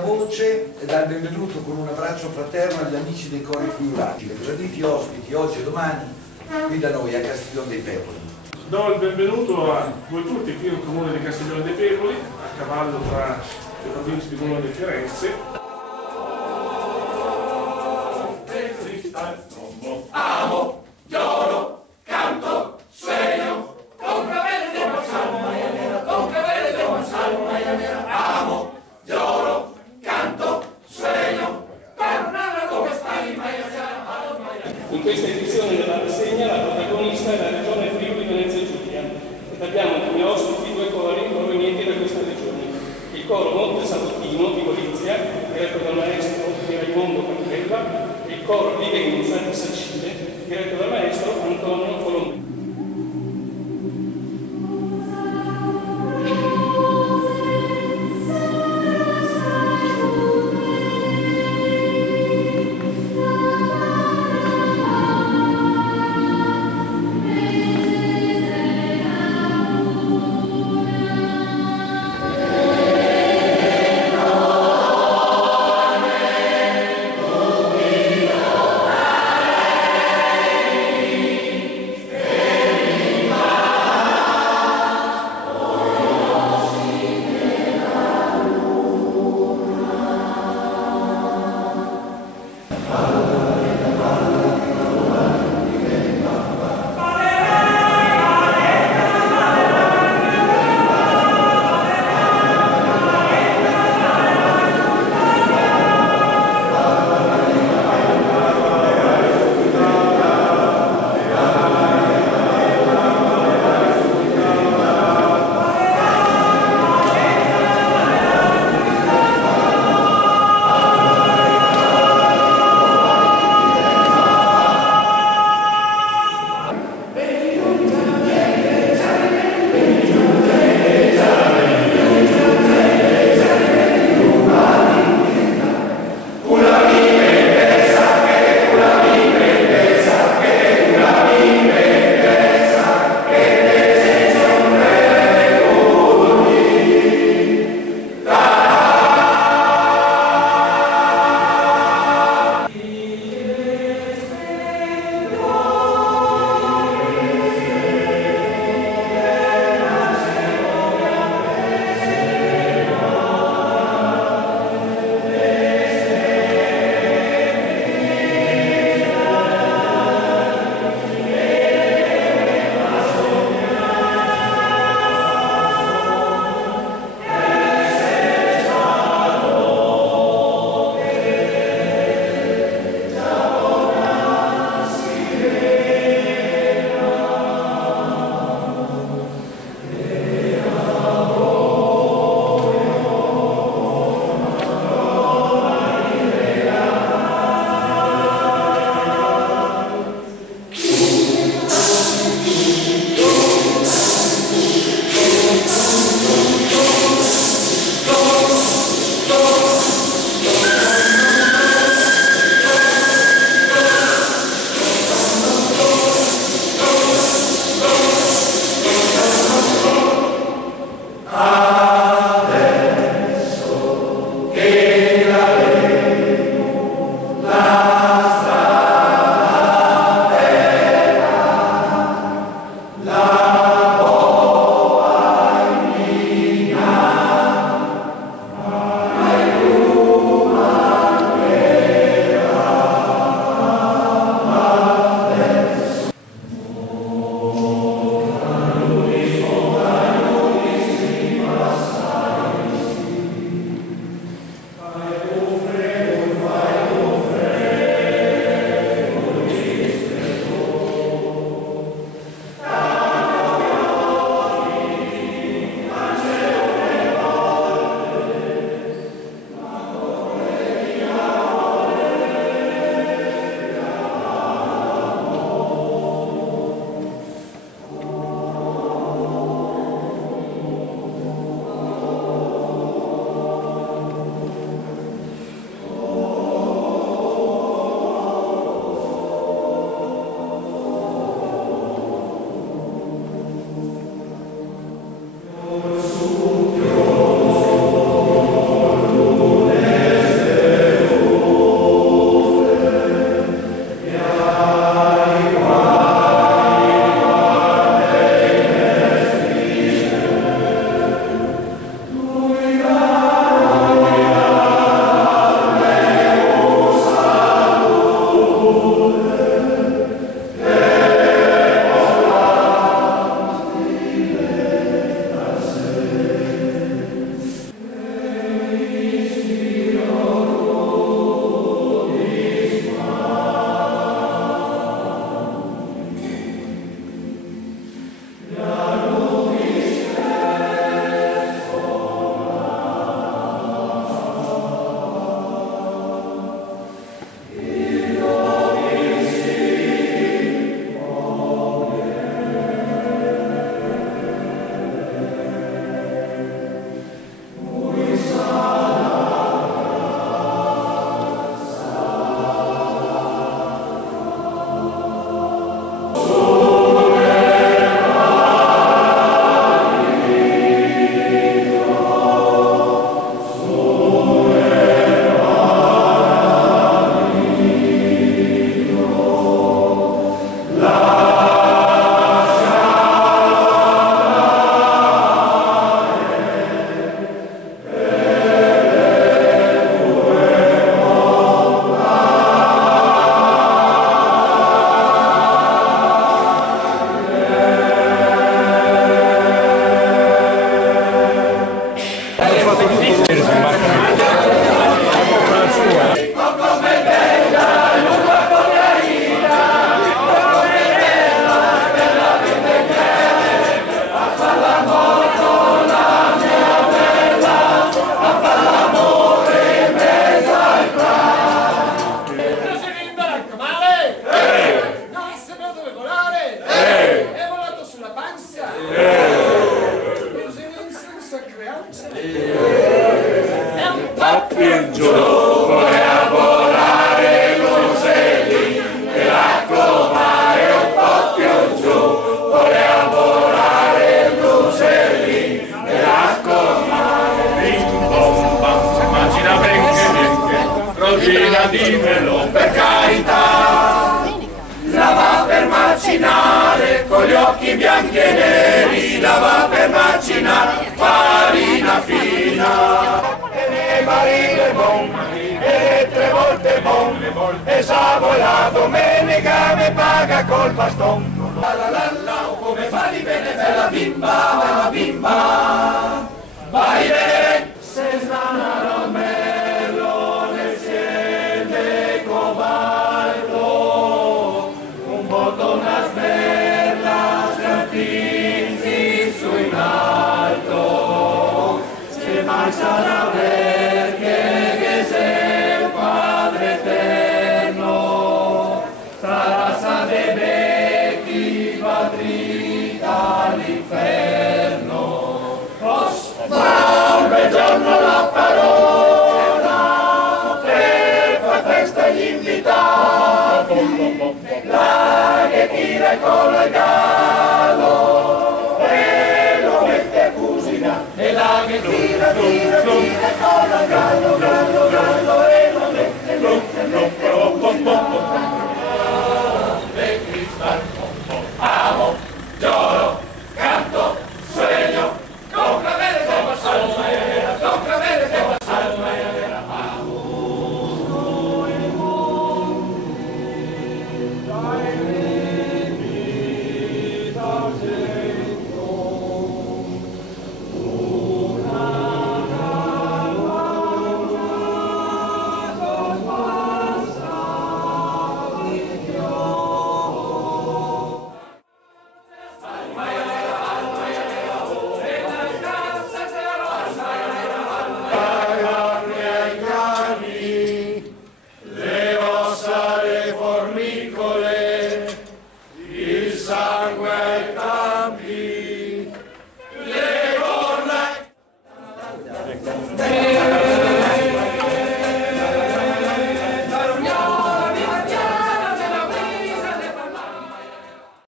mia voce e dare il benvenuto con un abbraccio fraterno agli amici dei cori friulani, graditi ospiti oggi e domani qui da noi a Castiglione dei Pepoli. Do il benvenuto a voi tutti qui al comune di Castiglione dei Pepoli, a cavallo tra le province di Bologna e Firenze. Amo, lloro, canto, sueño, con cabellos de manzana mañanera, con cabellos de manzana mañanera. Amo, lloro, canto, sueño, per nada come stai mañanera. In questa edizione della rassegna la protagonista è la regione Friuli Venezia Giulia ed abbiamo come ospiti due cori provenienti da questa regione. Il coro Monte Salottino di Gorizia e occhi bianchi e neri, dava per macinare farina fina. E le marine bon, e 3 volte bon, e Savo la domenica me paga col baston. La la la la, come fa di bene bella bimba, vai bene, se strana merlo nel siede cobalto, un bottone smerla, scarpinzi su in alto, se mai sarà perché sei il Padre eterno, sarà sa de becchi padrita all'inferno. Ma un bel giorno la parola per far festa agli invitati, la che tira il collo al gallo e lo mette a cucina, e la che tira il collo al gallo, gallo e lo mette a cucina. Amo, gioia.